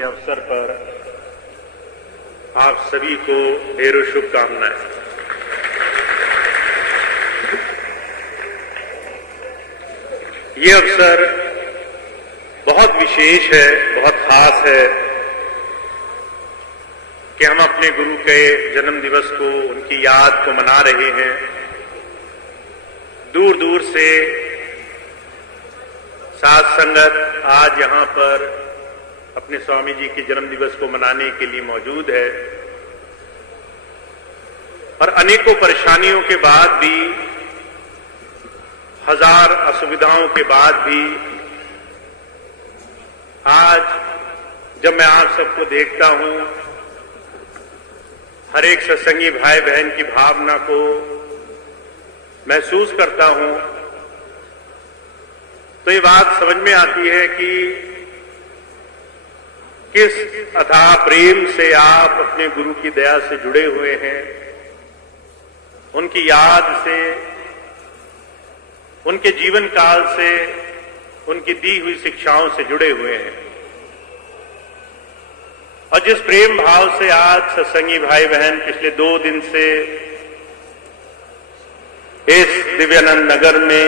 के अवसर पर आप सभी को ढेरों शुभकामनाएं। ये अवसर बहुत विशेष है, बहुत खास है कि हम अपने गुरु के जन्म दिवस को, उनकी याद को मना रहे हैं। दूर दूर से साध संगत आज यहां पर अपने स्वामी जी के जन्म दिवस को मनाने के लिए मौजूद है और अनेकों परेशानियों के बाद भी, हजार असुविधाओं के बाद भी आज जब मैं आप सबको देखता हूं, हर एक सत्संगी भाई बहन की भावना को महसूस करता हूं, तो ये बात समझ में आती है कि किस अथाह प्रेम से आप अपने गुरु की दया से जुड़े हुए हैं, उनकी याद से, उनके जीवन काल से, उनकी दी हुई शिक्षाओं से जुड़े हुए हैं। और जिस प्रेम भाव से आज सत्संगी भाई बहन पिछले 2 दिन से इस दिव्यानंद नगर में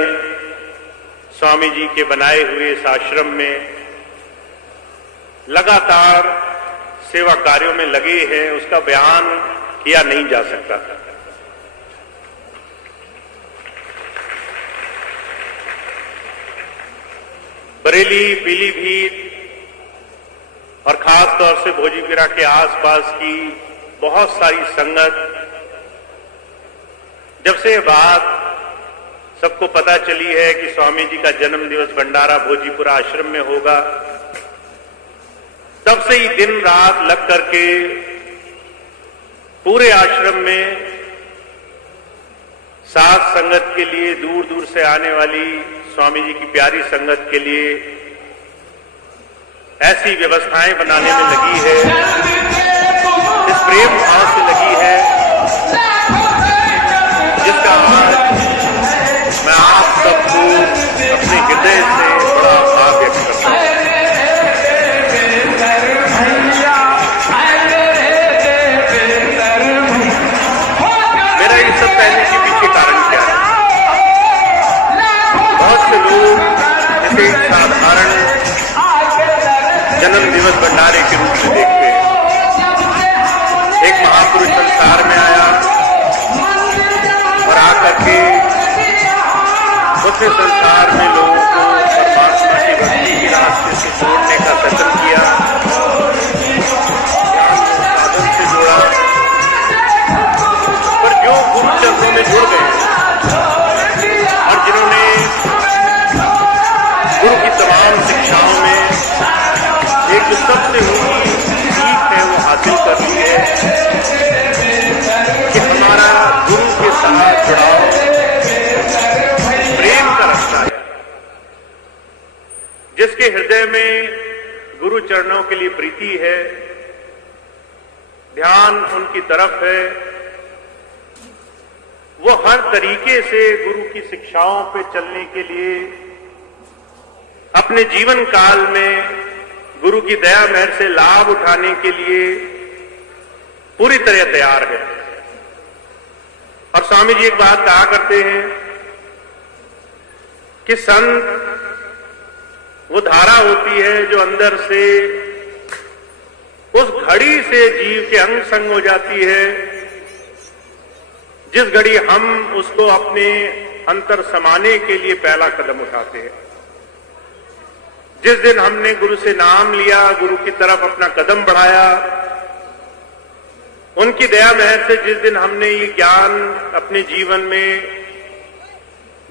स्वामी जी के बनाए हुए इस आश्रम में लगातार सेवा कार्यों में लगे हैं, उसका बयान किया नहीं जा सकता। बरेली, पीलीभीत और खास तौर से भोजीपुरा के आसपास की बहुत सारी संगत, जब से ये बात सबको पता चली है कि स्वामी जी का जन्म दिवस भंडारा भोजीपुरा आश्रम में होगा, तब से ही दिन रात लग करके पूरे आश्रम में साथ संगत के लिए, दूर दूर से आने वाली स्वामी जी की प्यारी संगत के लिए ऐसी व्यवस्थाएं बनाने में लगी है, इस प्रेम भाव से लगी है, जिसका आज मैं आप सबको अपने हृदय से बड़ा आभार व्यक्त करता हूं। मेरा ये सब कहने के पीछे कारण क्या है? बहुत से लोग इसे एक साधारण जन्म दिवस भंडारे के रूप में देखते हैं। एक महापुरुष संसार में आया और आकर के उसने संसार में लोगों को परमात्मा की भक्ति के रास्ते से जोड़ने का यत्न किया, साधन से जोड़ा, पर जो गुरु चरणों में जुड़ गए और जिन्होंने गुरु की तमाम शिक्षाओं में एक जो सबसे ऊंची सीख है वो हासिल कर ली है कि हमारा गुरु के साथ जुड़ाव प्रेम का रास्ता है। जिसके हृदय में गुरु चरणों के लिए प्रीति है, ध्यान उनकी तरफ है, वो हर तरीके से गुरु की शिक्षाओं पे चलने के लिए अपने जीवन काल में गुरु की दया मेहर से लाभ उठाने के लिए पूरी तरह तैयार है। और स्वामी जी एक बात कहा करते हैं कि संत वो धारा होती है जो अंदर से उस घड़ी से जीव के अंग संग हो जाती है, जिस घड़ी हम उसको अपने अंतर समाने के लिए पहला कदम उठाते हैं। जिस दिन हमने गुरु से नाम लिया, गुरु की तरफ अपना कदम बढ़ाया, उनकी दया मेहर से जिस दिन हमने ये ज्ञान अपने जीवन में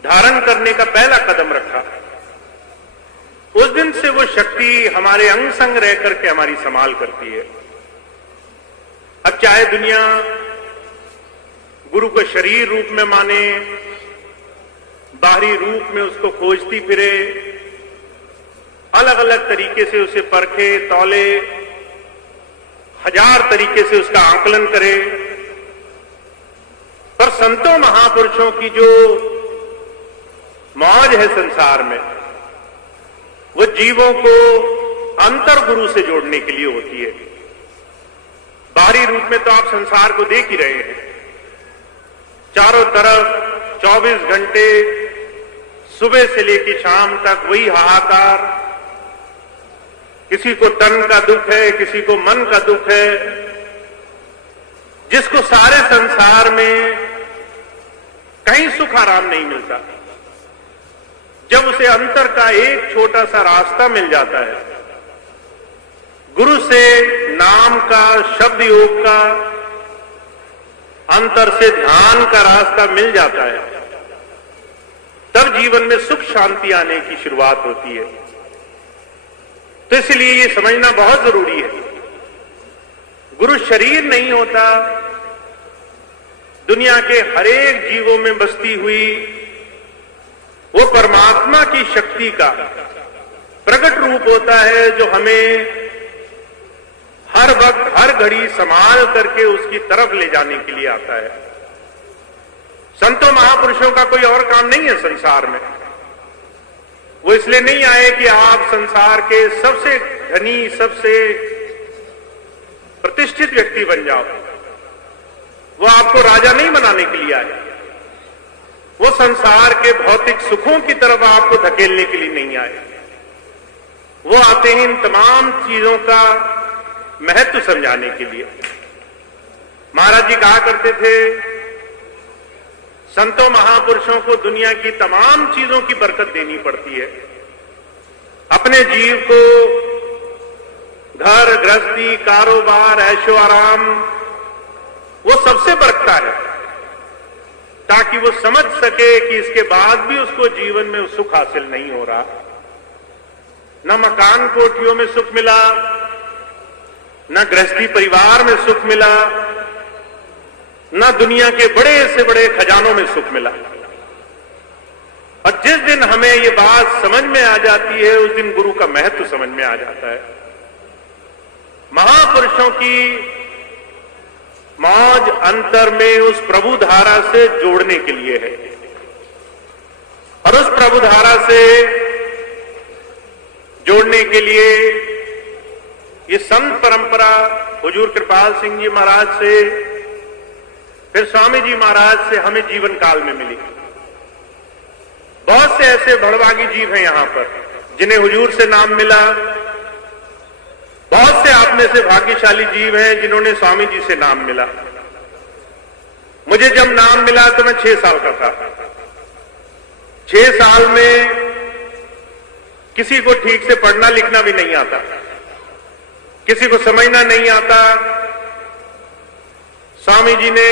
धारण करने का पहला कदम रखा, उस दिन से वो शक्ति हमारे अंग संग रह करके हमारी संभाल करती है। अब चाहे दुनिया गुरु को शरीर रूप में माने, बाहरी रूप में उसको खोजती फिरे, अलग अलग तरीके से उसे परखे तौले, हजार तरीके से उसका आकलन करे, पर संतों महापुरुषों की जो मौज है संसार में, वो जीवों को अंतर गुरु से जोड़ने के लिए होती है। बाहरी रूप में तो आप संसार को देख ही रहे हैं, चारों तरफ 24 घंटे सुबह से लेकर शाम तक वही हाहाकार। किसी को तन का दुख है, किसी को मन का दुख है, जिसको सारे संसार में कहीं सुख आराम नहीं मिलता। जब उसे अंतर का एक छोटा सा रास्ता मिल जाता है, गुरु से नाम का, शब्द योग का, अंतर से ध्यान का रास्ता मिल जाता है, तब जीवन में सुख शांति आने की शुरुआत होती है। तो इसलिए ये समझना बहुत जरूरी है, गुरु शरीर नहीं होता, दुनिया के हरेक जीवों में बसती हुई वो परमात्मा की शक्ति का प्रकट रूप होता है, जो हमें हर वक्त हर घड़ी संभाल करके उसकी तरफ ले जाने के लिए आता है। संतों महापुरुषों का कोई और काम नहीं है संसार में। वो इसलिए नहीं आए कि आप संसार के सबसे धनी, सबसे प्रतिष्ठित व्यक्ति बन जाओ। वो आपको राजा नहीं बनाने के लिए आए, वो संसार के भौतिक सुखों की तरफ आपको धकेलने के लिए नहीं आए। वो आते हैं इन तमाम चीजों का महत्व समझाने के लिए। महाराज जी कहा करते थे, संतों महापुरुषों को दुनिया की तमाम चीजों की बरकत देनी पड़ती है। अपने जीव को घर गृहस्थी, कारोबार, ऐशो आराम, वो सबसे बरकता है, ताकि वो समझ सके कि इसके बाद भी उसको जीवन में सुख हासिल नहीं हो रहा। न मकान कोठियों में सुख मिला, न गृहस्थी परिवार में सुख मिला, न दुनिया के बड़े से बड़े खजानों में सुख मिला। और जिस दिन हमें ये बात समझ में आ जाती है, उस दिन गुरु का महत्व समझ में आ जाता है। महापुरुषों की मौज अंतर में उस प्रभु धारा से जोड़ने के लिए है, और उस प्रभु धारा से जोड़ने के लिए ये संत परंपरा हुजूर कृपाल सिंह जी महाराज से, फिर स्वामी जी महाराज से हमें जीवन काल में मिली। बहुत से ऐसे भड़भागी जीव हैं यहां पर जिन्हें हुजूर से नाम मिला। बहुत से आप में से भाग्यशाली जीव हैं जिन्होंने स्वामी जी से नाम मिला। मुझे जब नाम मिला तो मैं 6 साल का था। 6 साल में किसी को ठीक से पढ़ना लिखना भी नहीं आता, किसी को समझना नहीं आता। स्वामी जी ने,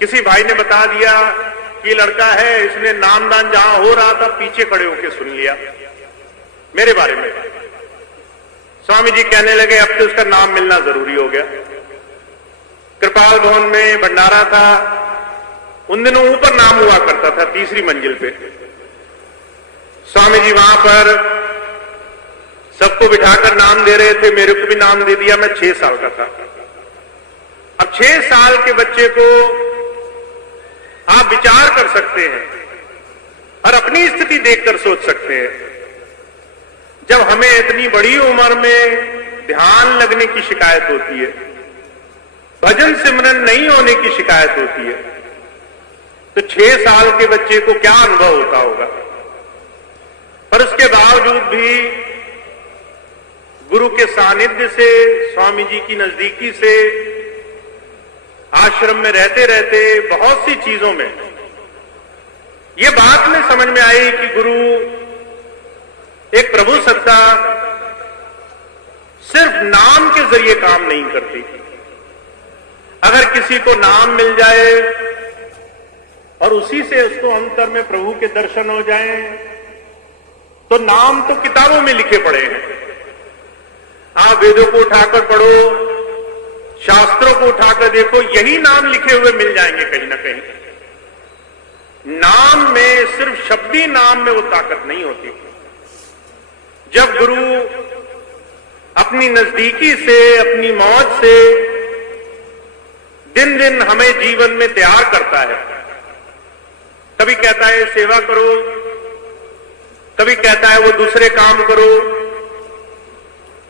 किसी भाई ने बता दिया कि लड़का है, इसने नामदान जहां हो रहा था पीछे खड़े होकर सुन लिया मेरे बारे में। स्वामी जी कहने लगे अब तो उसका नाम मिलना जरूरी हो गया। कृपाल भवन में भंडारा था, उन दिनों ऊपर नाम हुआ करता था, 3री मंजिल पे। स्वामी जी वहां पर सबको बिठाकर नाम दे रहे थे, मेरे को भी नाम दे दिया। मैं 6 साल का था। अब 6 साल के बच्चे को आप विचार कर सकते हैं और अपनी स्थिति देखकर सोच सकते हैं, जब हमें इतनी बड़ी उम्र में ध्यान लगने की शिकायत होती है, भजन सिमरन नहीं होने की शिकायत होती है, तो 6 साल के बच्चे को क्या अनुभव होता होगा। पर उसके बावजूद भी गुरु के सानिध्य से, स्वामी जी की नजदीकी से, आश्रम में रहते रहते बहुत सी चीजों में यह बात में समझ में आई कि गुरु एक प्रभु सत्ता सिर्फ नाम के जरिए काम नहीं करती। अगर किसी को नाम मिल जाए और उसी से उसको अंतर में प्रभु के दर्शन हो जाएं, तो नाम तो किताबों में लिखे पड़े हैं। आप वेदों को उठाकर पढ़ो, शास्त्रों को उठाकर देखो, यही नाम लिखे हुए मिल जाएंगे कहीं ना कहीं। नाम में, सिर्फ शब्दी नाम में वो ताकत नहीं होती। जब गुरु अपनी नजदीकी से, अपनी मौज से दिन दिन हमें जीवन में तैयार करता है, कभी कहता है सेवा करो, कभी कहता है वो दूसरे काम करो,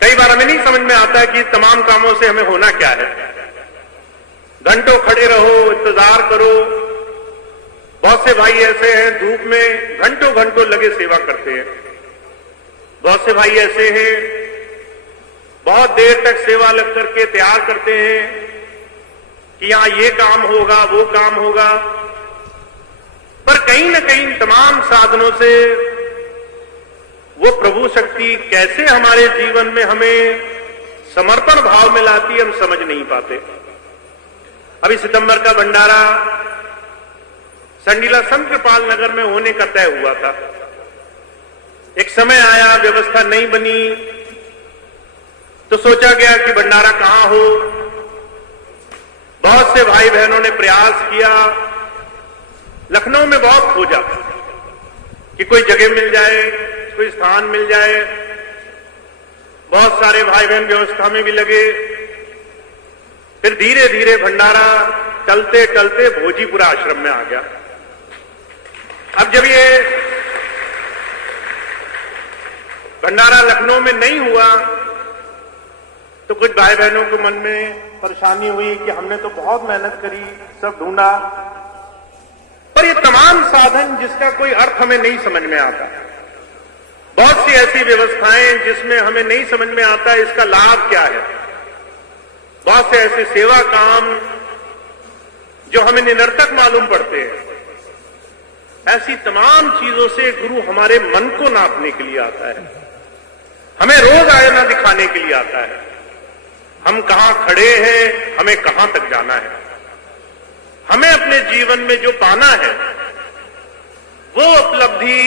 कई बार हमें नहीं समझ में आता है कि तमाम कामों से हमें होना क्या है। घंटों खड़े रहो, इंतजार करो। बहुत से भाई ऐसे हैं धूप में घंटों घंटों लगे सेवा करते हैं। बहुत से भाई ऐसे हैं बहुत देर तक सेवा लग करके तैयार करते हैं कि यहां ये काम होगा, वो काम होगा, पर कहीं न कहीं तमाम साधनों से वो प्रभु शक्ति कैसे हमारे जीवन में हमें समर्पण भाव में लाती हम समझ नहीं पाते। अभी सितंबर का भंडारा संडीला संत कृपाल नगर में होने का तय हुआ था। एक समय आया, व्यवस्था नहीं बनी, तो सोचा गया कि भंडारा कहां हो। बहुत से भाई बहनों ने प्रयास किया, लखनऊ में बहुत खोजा कि कोई जगह मिल जाए, कोई स्थान मिल जाए। बहुत सारे भाई बहन व्यवस्था में भी लगे। फिर धीरे धीरे भंडारा टलते टलते भोजीपुरा आश्रम में आ गया। अब जब ये भंडारा लखनऊ में नहीं हुआ तो कुछ भाई बहनों के मन में परेशानी हुई कि हमने तो बहुत मेहनत करी, सब ढूंढा, पर ये तमाम साधन जिसका कोई अर्थ हमें नहीं समझ में आता। बहुत सी ऐसी व्यवस्थाएं जिसमें हमें नहीं समझ में आता इसका लाभ क्या है। बहुत से ऐसे सेवा काम जो हमें निरर्थक मालूम पड़ते हैं। ऐसी तमाम चीजों से गुरु हमारे मन को नापने के लिए आता है, हमें रोज आईना दिखाने के लिए आता है। हम कहां खड़े हैं, हमें कहां तक जाना है। हमें अपने जीवन में जो पाना है वो उपलब्धि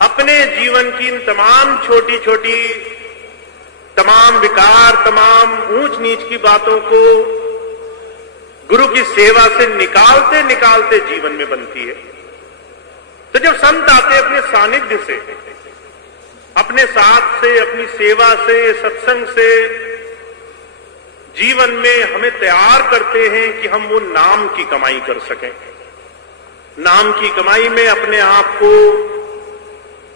अपने जीवन की इन तमाम छोटी छोटी तमाम विकार, तमाम ऊंच नीच की बातों को गुरु की सेवा से निकालते निकालते जीवन में बनती है। तो जब संत आते अपने सानिध्य से, अपने साथ से, अपनी सेवा से, सत्संग से जीवन में हमें तैयार करते हैं कि हम वो नाम की कमाई कर सकें। नाम की कमाई में अपने आप को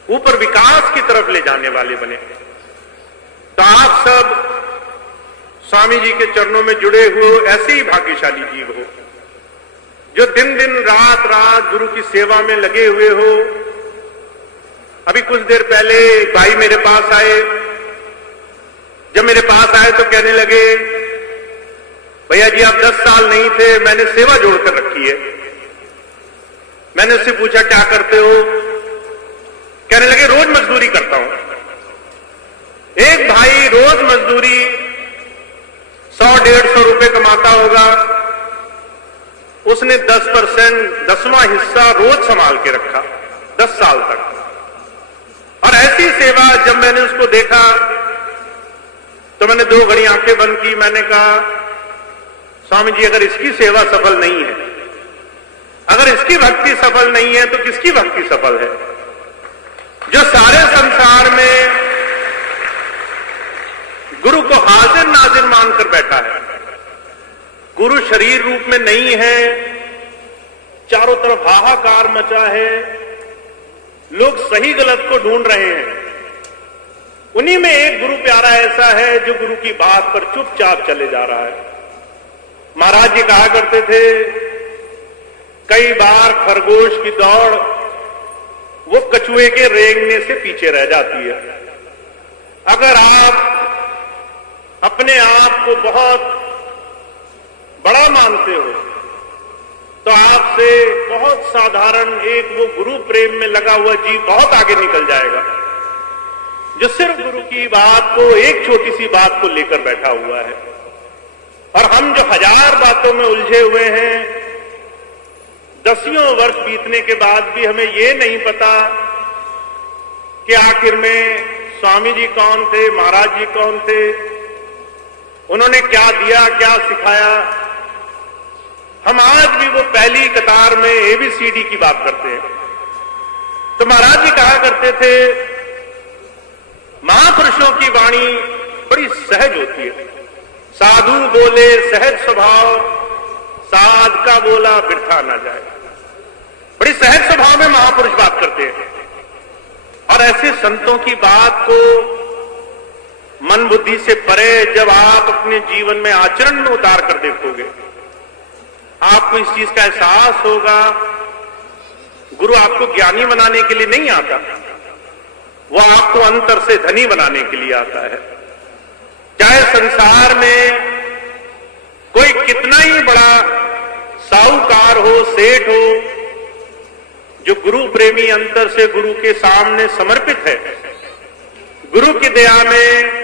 ऊपर विकास की तरफ ले जाने वाले बने। तो आप सब स्वामी जी के चरणों में जुड़े हुए ऐसे ही भाग्यशाली जीव हो जो दिन दिन रात रात गुरु की सेवा में लगे हुए हो। अभी कुछ देर पहले भाई मेरे पास आए। जब मेरे पास आए तो कहने लगे, भैया जी आप 10 साल नहीं थे, मैंने सेवा जोड़कर रखी है। मैंने उससे पूछा क्या करते हो? कहने लगे रोज मजदूरी करता हूं। एक भाई रोज मजदूरी 100-150 रुपए कमाता होगा, उसने 10%, 10वां हिस्सा रोज संभाल के रखा 10 साल तक। और ऐसी सेवा जब मैंने उसको देखा तो मैंने 2 घड़ी आंखें बंद की। मैंने कहा स्वामी जी अगर इसकी सेवा सफल नहीं है, अगर इसकी भक्ति सफल नहीं है तो किसकी भक्ति सफल है? जो सारे संसार में गुरु को हाजिर नाजिर मानकर बैठा है, गुरु शरीर रूप में नहीं है, चारों तरफ हाहाकार मचा है, लोग सही गलत को ढूंढ रहे हैं। उन्हीं में एक गुरु प्यारा ऐसा है जो गुरु की बात पर चुपचाप चले जा रहा है। महाराज जी कहा करते थे, कई बार खरगोश की दौड़ वो कछुए के रेंगने से पीछे रह जाती है। अगर आप अपने आप को बहुत बड़ा मानते हो तो आपसे बहुत साधारण एक वो गुरु प्रेम में लगा हुआ जीव बहुत आगे निकल जाएगा जो सिर्फ गुरु की बात को, एक छोटी सी बात को लेकर बैठा हुआ है। और हम जो 1000 बातों में उलझे हुए हैं, दसियों वर्ष बीतने के बाद भी हमें ये नहीं पता कि आखिर में स्वामी जी कौन थे, महाराज जी कौन थे, उन्होंने क्या दिया, क्या सिखाया। हम आज भी वो पहली कतार में ABCD की बात करते हैं। तो महाराज जी कहा करते थे, महापुरुषों की वाणी बड़ी सहज होती है। साधु बोले सहज स्वभाव, साध का बोला बिरथा ना जाए। बड़ी सहज स्वभाव में महापुरुष बात करते हैं। और ऐसे संतों की बात को मन बुद्धि से परे जब आप अपने जीवन में आचरण में उतार कर देखोगे, आपको इस चीज का एहसास होगा। गुरु आपको ज्ञानी बनाने के लिए नहीं आता, वो आपको अंतर से धनी बनाने के लिए आता है। चाहे संसार में कोई कितना ही बड़ा साहूकार हो, सेठ हो, जो गुरु प्रेमी अंतर से गुरु के सामने समर्पित है, गुरु की दया में,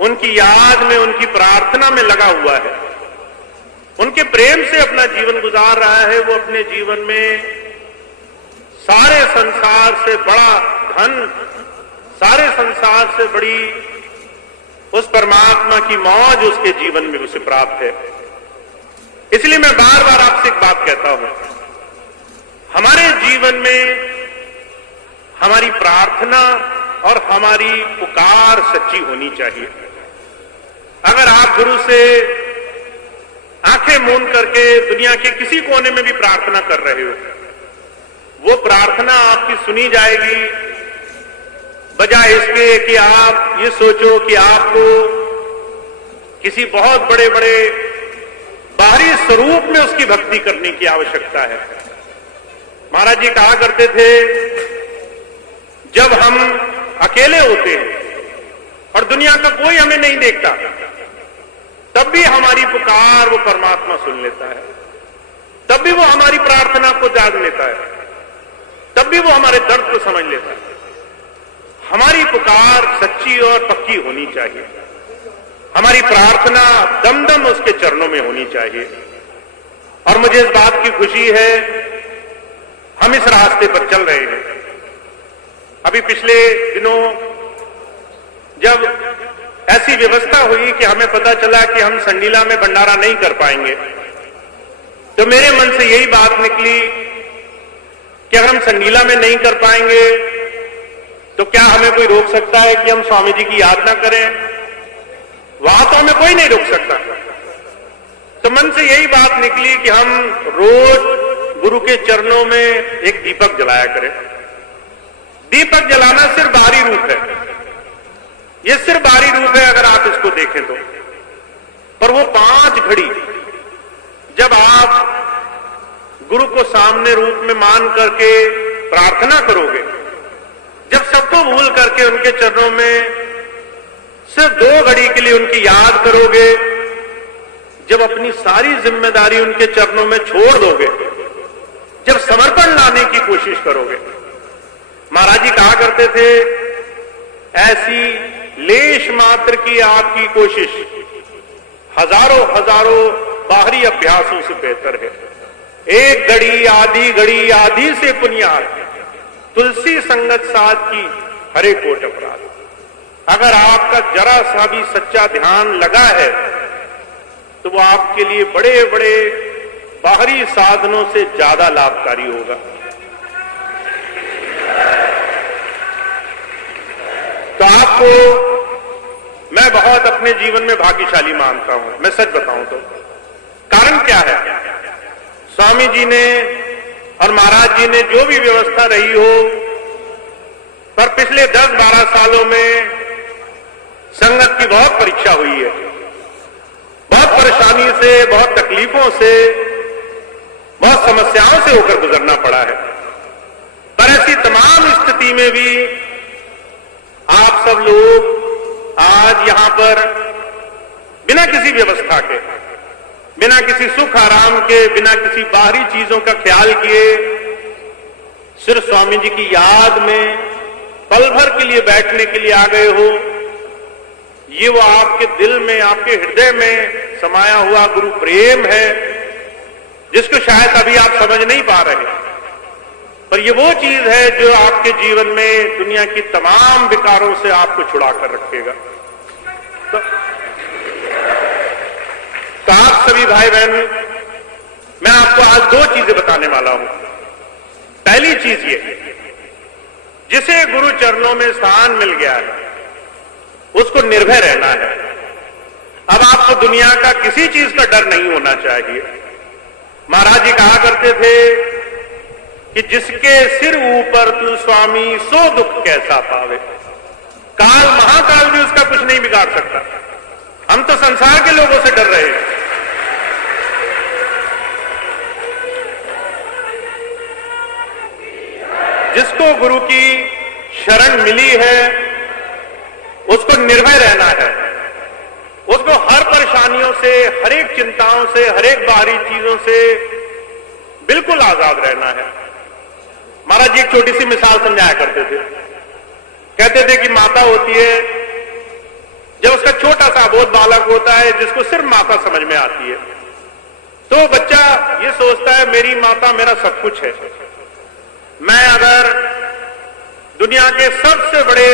उनकी याद में, उनकी प्रार्थना में लगा हुआ है, उनके प्रेम से अपना जीवन गुजार रहा है, वो अपने जीवन में सारे संसार से बड़ा धन, सारे संसार से बड़ी उस परमात्मा की मौज उसके जीवन में उसे प्राप्त है। इसलिए मैं बार बार आपसे एक बात कहता हूं, हमारे जीवन में हमारी प्रार्थना और हमारी पुकार सच्ची होनी चाहिए। अगर आप गुरु से आंखें मूंद करके दुनिया के किसी कोने में भी प्रार्थना कर रहे हो, वो प्रार्थना आपकी सुनी जाएगी, बजाय इसके कि आप ये सोचो कि आपको किसी बहुत बड़े बड़े बाहरी स्वरूप में उसकी भक्ति करने की आवश्यकता है। महाराज जी कहा करते थे, जब हम अकेले होते हैं और दुनिया का कोई हमें नहीं देखता, तब भी हमारी पुकार वो परमात्मा सुन लेता है, तब भी वो हमारी प्रार्थना को जाग लेता है, तब भी वो हमारे दर्द को समझ लेता है। हमारी पुकार सच्ची और पक्की होनी चाहिए, हमारी प्रार्थना दम दम उसके चरणों में होनी चाहिए। और मुझे इस बात की खुशी है, हम इस रास्ते पर चल रहे हैं। अभी पिछले दिनों जब ऐसी व्यवस्था हुई कि हमें पता चला कि हम संडीला में भंडारा नहीं कर पाएंगे, तो मेरे मन से यही बात निकली कि अगर हम संडीला में नहीं कर पाएंगे तो क्या हमें कोई रोक सकता है कि हम स्वामी जी की याद ना करें? वहां तो हमें कोई नहीं रोक सकता। तो मन से यही बात निकली कि हम रोज गुरु के चरणों में एक दीपक जलाया करें। दीपक जलाना सिर्फ बाहरी रूप है, ये सिर्फ बाहरी रूप है अगर आप इसको देखें तो, पर वो 5 घड़ी जब आप गुरु को सामने रूप में मान करके प्रार्थना करोगे, जब सबको भूल करके उनके चरणों में सिर्फ 2 घड़ी के लिए उनकी याद करोगे, जब अपनी सारी जिम्मेदारी उनके चरणों में छोड़ दोगे, जब समर्पण लाने की कोशिश करोगे। महाराज जी कहा करते थे, ऐसी लेश मात्र की आपकी कोशिश हजारों हजारों बाहरी अभ्यासों से बेहतर है। एक घड़ी आधी से पुनियाद, तुलसी संगत साथ की हरे कोट अपराध। अगर आपका जरा सा भी सच्चा ध्यान लगा है तो वो आपके लिए बड़े बड़े बाहरी साधनों से ज्यादा लाभकारी होगा। तो आपको मैं बहुत अपने जीवन में भाग्यशाली मानता हूं। मैं सच बताऊं तो कारण क्या है, स्वामी जी ने और महाराज जी ने जो भी व्यवस्था रही हो, पर पिछले 10-12 सालों में संगत की बहुत परीक्षा हुई है, बहुत परेशानी से, बहुत तकलीफों से, बहुत समस्याओं से होकर गुजरना पड़ा है। पर ऐसी तमाम स्थिति में भी आप सब लोग आज यहां पर बिना किसी व्यवस्था के, बिना किसी सुख आराम के, बिना किसी बाहरी चीजों का ख्याल किए, सिर्फ स्वामी जी की याद में पल भर के लिए बैठने के लिए आ गए हो। ये वो आपके दिल में, आपके हृदय में समाया हुआ गुरु प्रेम है, जिसको शायद अभी आप समझ नहीं पा रहे, पर ये वो चीज है जो आपके जीवन में दुनिया की तमाम विकारों से आपको छुड़ा कर रखेगा। तो आप सभी भाई बहन, मैं आपको आज 2 चीजें बताने वाला हूं। पहली चीज ये, जिसे गुरु चरणों में स्थान मिल गया है उसको निर्भय रहना है। अब आपको दुनिया का किसी चीज का डर नहीं होना चाहिए। महाराज जी कहा करते थे कि जिसके सिर ऊपर तू स्वामी सो दुख कैसा पावे, काल महाकाल भी उसका कुछ नहीं जिसको गुरु की शरण मिली है उसको निर्भय रहना है, उसको हर परेशानियों से, हर एक चिंताओं से, हर एक बाहरी चीजों से बिल्कुल आजाद रहना है। महाराज जी एक छोटी सी मिसाल समझाया करते थे। कहते थे कि माता होती है, जब उसका छोटा सा अबोध बालक होता है जिसको सिर्फ माता समझ में आती है, तो बच्चा ये सोचता है मेरी माता मेरा सब कुछ है। मैं अगर दुनिया के सबसे बड़े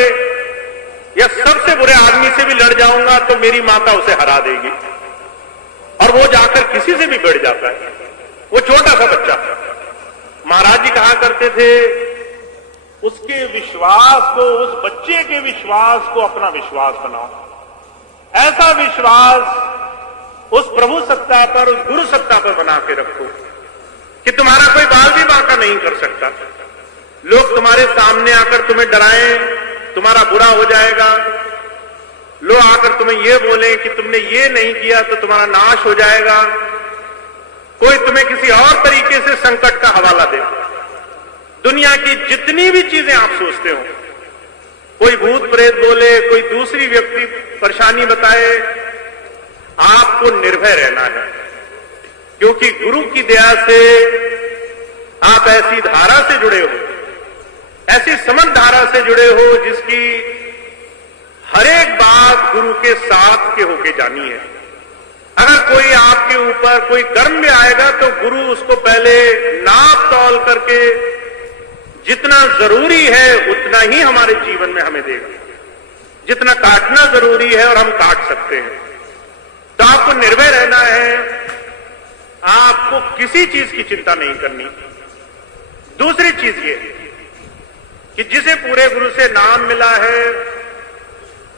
या सबसे बुरे आदमी से भी लड़ जाऊंगा तो मेरी माता उसे हरा देगी, और वो जाकर किसी से भी भिड़ जाता है, वो छोटा सा बच्चा। महाराज जी कहा करते थे उसके विश्वास को, उस बच्चे के विश्वास को अपना विश्वास बनाओ। ऐसा विश्वास उस प्रभु सत्ता पर, उस गुरु सत्ता पर बना के रखो कि तुम्हारा कोई बाल भी बांका नहीं कर सकता। लोग तुम्हारे सामने आकर तुम्हें डराएं, तुम्हारा बुरा हो जाएगा। लोग आकर तुम्हें यह बोलें कि तुमने ये नहीं किया तो तुम्हारा नाश हो जाएगा। कोई तुम्हें किसी और तरीके से संकट का हवाला दे। दुनिया की जितनी भी चीजें आप सोचते हो, कोई भूत प्रेत बोले, कोई दूसरी व्यक्ति परेशानी बताए, आपको निर्भय रहना है, क्योंकि गुरु की दया से आप ऐसी धारा से जुड़े हो, ऐसी समझ धारा से जुड़े हो जिसकी हर एक बात गुरु के साथ के होके जानी है। अगर कोई आपके ऊपर कोई कर्म में आएगा तो गुरु उसको पहले नाप तौल करके जितना जरूरी है उतना ही हमारे जीवन में हमें देगा। जितना काटना जरूरी है और हम काट सकते हैं। तो आपको निर्भय रहना है, आपको किसी चीज की चिंता नहीं करनी। दूसरी चीज ये कि जिसे पूरे गुरु से नाम मिला है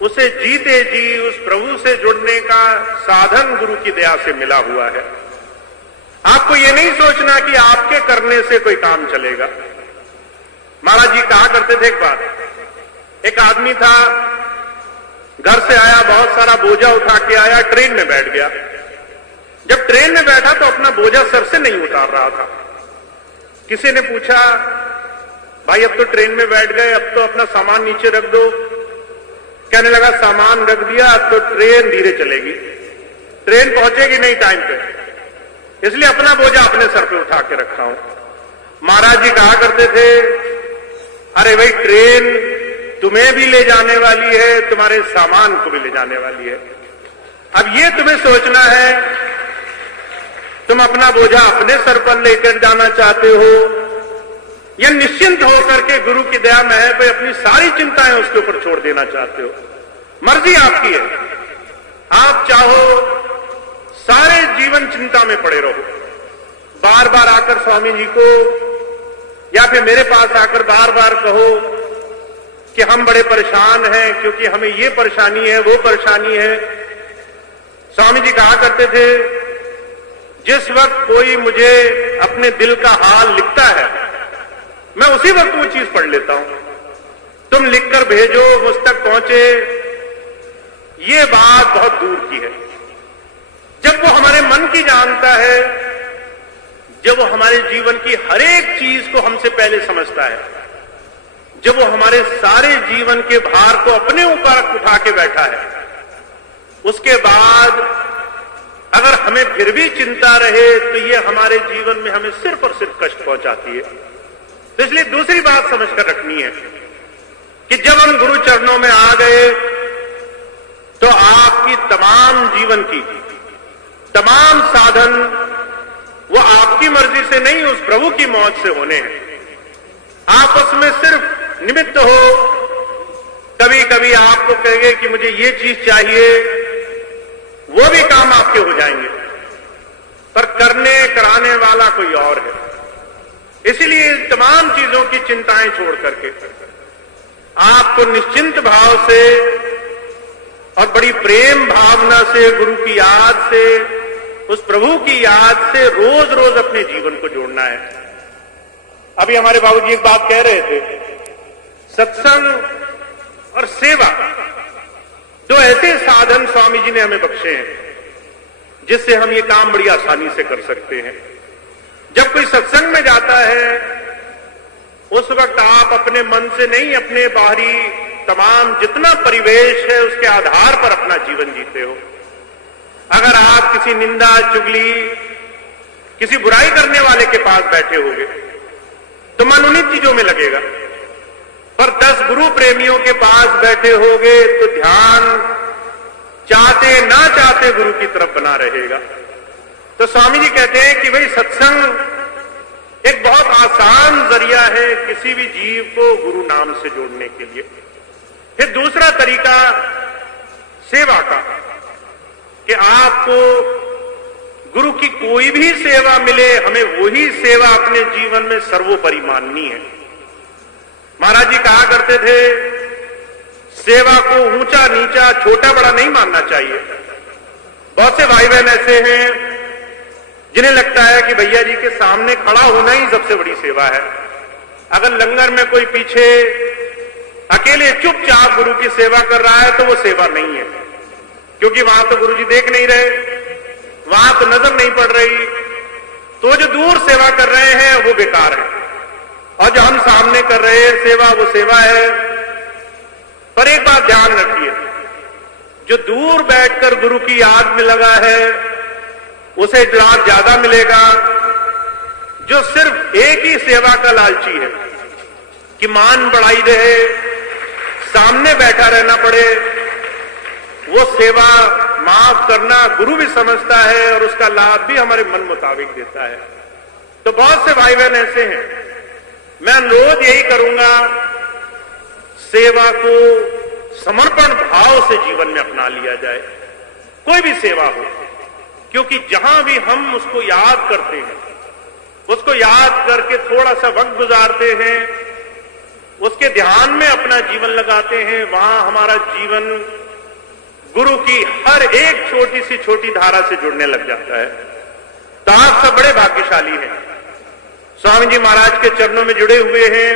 उसे जीते जी उस प्रभु से जुड़ने का साधन गुरु की दया से मिला हुआ है। आपको यह नहीं सोचना कि आपके करने से कोई काम चलेगा। महाराज जी कहा करते थे एक बात, एक आदमी था, घर से आया, बहुत सारा बोझा उठा के आया, ट्रेन में बैठ गया। जब ट्रेन में बैठा तो अपना बोझा सर से नहीं उतार रहा था। किसी ने पूछा, भाई अब तो ट्रेन में बैठ गए, अब तो अपना सामान नीचे रख दो। कहने लगा सामान रख दिया, अब तो ट्रेन धीरे चलेगी, ट्रेन पहुंचेगी नहीं टाइम पे, इसलिए अपना बोझा अपने सर पे उठा के रखा हूं। महाराज जी कहा करते थे, अरे भाई ट्रेन तुम्हें भी ले जाने वाली है, तुम्हारे सामान को भी ले जाने वाली है। अब ये तुम्हें सोचना है, तुम अपना बोझा अपने सर पर लेकर जाना चाहते हो या निश्चिंत होकर के गुरु की दया में पे अपनी सारी चिंताएं उसके ऊपर छोड़ देना चाहते हो। मर्जी आपकी है। आप चाहो सारे जीवन चिंता में पड़े रहो, बार बार आकर स्वामी जी को या फिर मेरे पास आकर बार बार कहो कि हम बड़े परेशान हैं क्योंकि हमें ये परेशानी है, वो परेशानी है। स्वामी जी कहा करते थे, जिस वक्त कोई मुझे अपने दिल का हाल लिखता है मैं उसी वक्त वो चीज पढ़ लेता हूं। तुम लिखकर भेजो, मुझ तक पहुंचे, ये बात बहुत दूर की है। जब वो हमारे मन की जानता है, जब वो हमारे जीवन की हर एक चीज को हमसे पहले समझता है, जब वो हमारे सारे जीवन के भार को अपने ऊपर उठा के बैठा है, उसके बाद अगर हमें फिर भी चिंता रहे तो ये हमारे जीवन में हमें सिर्फ और सिर्फ कष्ट पहुंचाती है। तो इसलिए दूसरी बात समझकर रखनी है कि जब हम गुरु चरणों में आ गए तो आपकी तमाम जीवन की तमाम साधन वो आपकी मर्जी से नहीं, उस प्रभु की मौत से होने हैं। आप उसमें सिर्फ निमित्त हो। कभी कभी आपको कहेंगे कि मुझे ये चीज चाहिए, वो भी काम आपके हो जाएंगे, पर करने कराने वाला कोई और है। इसलिए इन तमाम चीजों की चिंताएं छोड़ करके आपको निश्चिंत भाव से और बड़ी प्रेम भावना से गुरु की याद से, उस प्रभु की याद से रोज रोज अपने जीवन को जोड़ना है। अभी हमारे बाबूजी एक बात कह रहे थे, सत्संग और सेवा दो ऐसे साधन स्वामी जी ने हमें बख्शे हैं जिससे हम ये काम बड़ी आसानी से कर सकते हैं। जब कोई सत्संग में जाता है उस वक्त आप अपने मन से नहीं, अपने बाहरी तमाम जितना परिवेश है उसके आधार पर अपना जीवन जीते हो। अगर आप किसी निंदा, चुगली, किसी बुराई करने वाले के पास बैठे होगे तो मन उन्हीं चीजों में लगेगा, पर 10 गुरु प्रेमियों के पास बैठे होगे तो ध्यान चाहते ना चाहते गुरु की तरफ बना रहेगा। तो स्वामी जी कहते हैं कि भाई सत्संग एक बहुत आसान जरिया है किसी भी जीव को गुरु नाम से जोड़ने के लिए। फिर दूसरा तरीका सेवा का, कि आपको गुरु की कोई भी सेवा मिले, हमें वही सेवा अपने जीवन में सर्वोपरि माननी है। महाराज जी कहा करते थे, सेवा को ऊंचा नीचा, छोटा बड़ा नहीं मानना चाहिए। बहुत से भाई बहन ऐसे हैं जिन्हें लगता है कि भैया जी के सामने खड़ा होना ही सबसे बड़ी सेवा है। अगर लंगर में कोई पीछे अकेले चुपचाप गुरु की सेवा कर रहा है तो वो सेवा नहीं है, क्योंकि वहां तो गुरु जी देख नहीं रहे, वहां तो नजर नहीं पड़ रही, तो जो दूर सेवा कर रहे हैं वो बेकार है, और जो हम सामने कर रहे हैं सेवा वो सेवा है। पर एक बात ध्यान रखिए, जो दूर बैठकर गुरु की याद में लगा है उसे लाभ ज्यादा मिलेगा। जो सिर्फ एक ही सेवा का लालची है कि मान बढ़ाई रहे, सामने बैठा रहना पड़े, वो सेवा माफ करना गुरु भी समझता है और उसका लाभ भी हमारे मन मुताबिक देता है। तो बहुत से भाई बहन ऐसे हैं, मैं अनुरोध यही करूंगा, सेवा को समर्पण भाव से जीवन में अपना लिया जाए, कोई भी सेवा हो, क्योंकि जहां भी हम उसको याद करते हैं, उसको याद करके थोड़ा सा वक्त गुजारते हैं, उसके ध्यान में अपना जीवन लगाते हैं, वहां हमारा जीवन गुरु की हर एक छोटी सी छोटी धारा से जुड़ने लग जाता है। तो आप सब बड़े भाग्यशाली हैं, स्वामी जी महाराज के चरणों में जुड़े हुए हैं,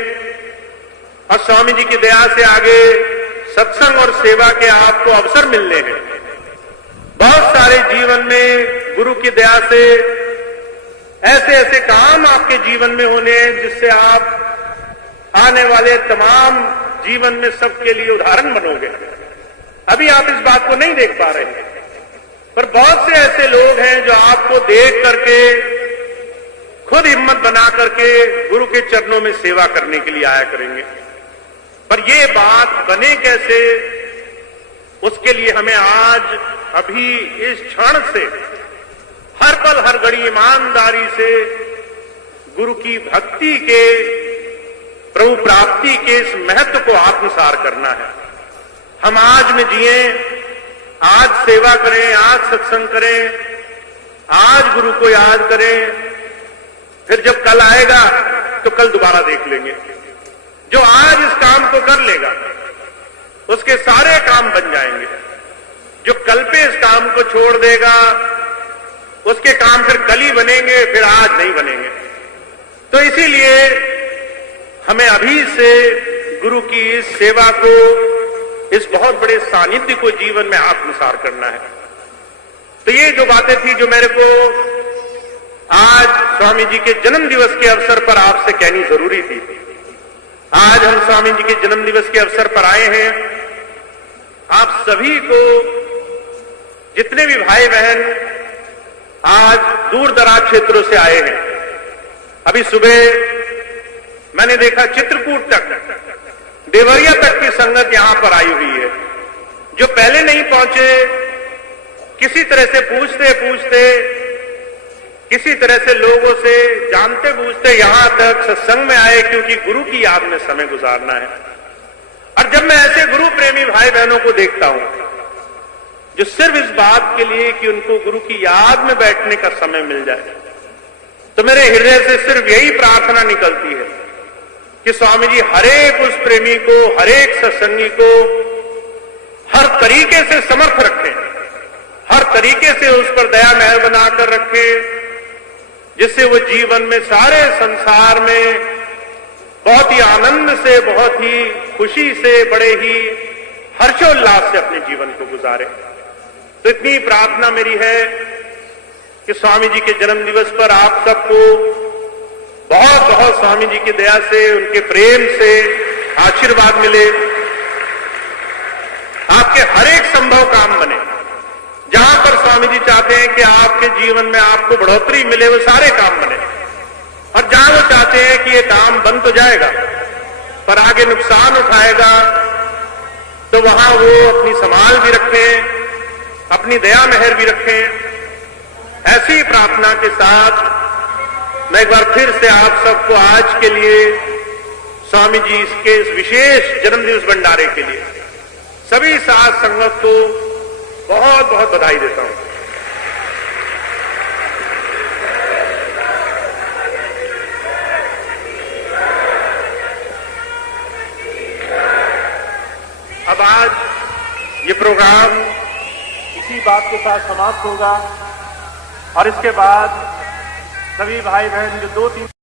और स्वामी जी की दया से आगे सत्संग और सेवा के आपको अवसर मिलने हैं। बहुत सारे जीवन में गुरु की दया से ऐसे ऐसे काम आपके जीवन में होने हैं जिससे आप आने वाले तमाम जीवन में सबके लिए उदाहरण बनोगे। अभी आप इस बात को नहीं देख पा रहे, पर बहुत से ऐसे लोग हैं जो आपको देख करके खुद हिम्मत बना करके गुरु के चरणों में सेवा करने के लिए आया करेंगे। पर ये बात बने कैसे, उसके लिए हमें आज अभी इस क्षण से हर पल हर घड़ी ईमानदारी से गुरु की भक्ति के, प्रभु प्राप्ति के इस महत्व को आत्मसार करना है। हम आज में जिए, आज सेवा करें, आज सत्संग करें, आज गुरु को याद करें, फिर जब कल आएगा तो कल दोबारा देख लेंगे। जो आज इस काम को कर लेगा उसके सारे काम बन जाएंगे। जो कल पे इस काम को छोड़ देगा उसके काम फिर कल ही बनेंगे, फिर आज नहीं बनेंगे। तो इसीलिए हमें अभी से गुरु की इस सेवा को, इस बहुत बड़े सानिध्य को जीवन में आत्मसार करना है। तो ये जो बातें थी जो मेरे को आज स्वामी जी के जन्म दिवस के अवसर पर आपसे कहनी जरूरी थी। आज हम स्वामी जी के जन्म दिवस के अवसर पर आए हैं। आप सभी को, जितने भी भाई बहन आज दूर दराज क्षेत्रों से आए हैं, अभी सुबह मैंने देखा चित्रकूट तक, देवरिया तक की संगत यहां पर आई हुई है। जो पहले नहीं पहुंचे, किसी तरह से पूछते पूछते, किसी तरह से लोगों से जानते बूझते यहां तक सत्संग में आए, क्योंकि गुरु की याद में समय गुजारना है। और जब मैं ऐसे गुरु प्रेमी भाई बहनों को देखता हूं जो सिर्फ इस बात के लिए कि उनको गुरु की याद में बैठने का समय मिल जाए, तो मेरे हृदय से सिर्फ यही प्रार्थना निकलती है कि स्वामी जी हरेक उस प्रेमी को, हरेक सत्संगी को हर तरीके से समर्थ रखें, हर तरीके से उस पर दया महर बनाकर रखें, जिससे वो जीवन में सारे संसार में बहुत ही आनंद से, बहुत ही खुशी से, बड़े ही हर्षोल्लास से अपने जीवन को गुजारे। तो इतनी प्रार्थना मेरी है कि स्वामी जी के जन्म दिवस पर आप सबको बहुत बहुत स्वामी जी की दया से, उनके प्रेम से आशीर्वाद मिले, आपके हर एक संभव काम बने। जहां पर स्वामी जी चाहते हैं कि आपके जीवन में आपको बढ़ोतरी मिले, वो सारे काम बने। और जहां वो चाहते हैं कि ये काम बंद तो जाएगा पर आगे नुकसान उठाएगा, तो वहां वो अपनी संभाल भी रखें, अपनी दया मेहर भी रखें। ऐसी प्रार्थना के साथ मैं एक बार फिर से आप सबको आज के लिए स्वामी जी के इस विशेष जन्मदिवस भंडारे के लिए सभी साथ संगत को बहुत बहुत बधाई देता हूं। अब आज ये प्रोग्राम इसी बात के साथ समाप्त होगा और इसके बाद सभी भाई बहन जो 2-3